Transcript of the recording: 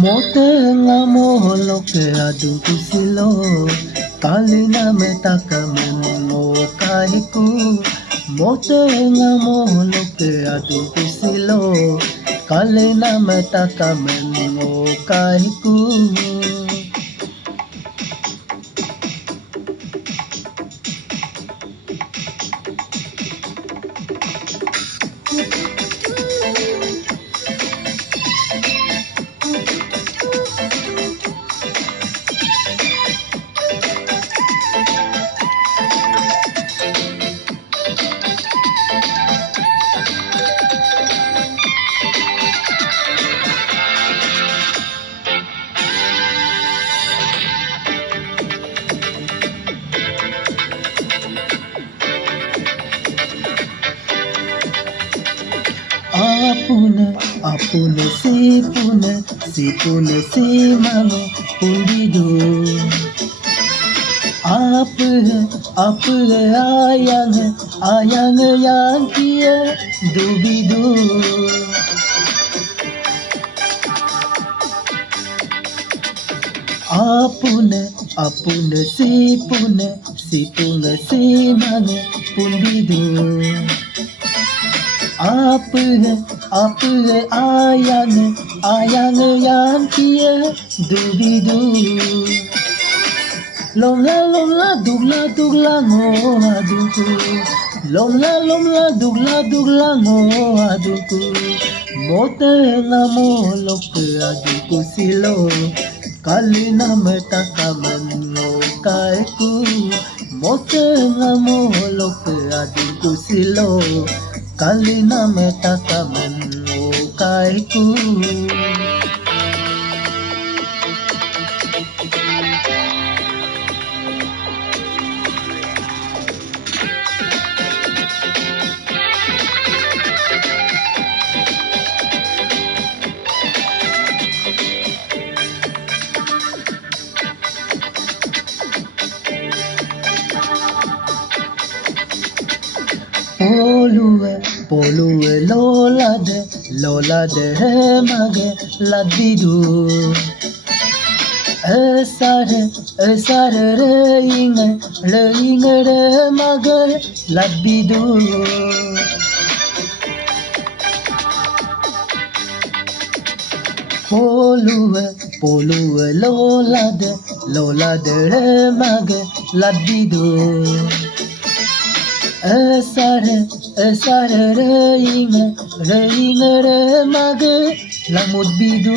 Mote nga moholo ke adu kusilo kalina metaka mo kahiku. Mote nga moholo ke adu kusilo kalina metaka mo kahiku. Apune sipune simano pundidu. Apa ayang yang kia dubidu. Apune sipune simano pundidu. Apa ayang yang kia dubidu. Lomla dugla ngo aduku. Lomla dugla ngo aduku. Mote nga molok aduku silo kalina metaka mengo kaiku. Mote nga molok aduku silo kalina metaka mengo kaiku. Polue lola de mage ladidu. Esare reinge re mage ladidu. Polue lola de mage ladidu. Esare reinge re mage lamut bidu.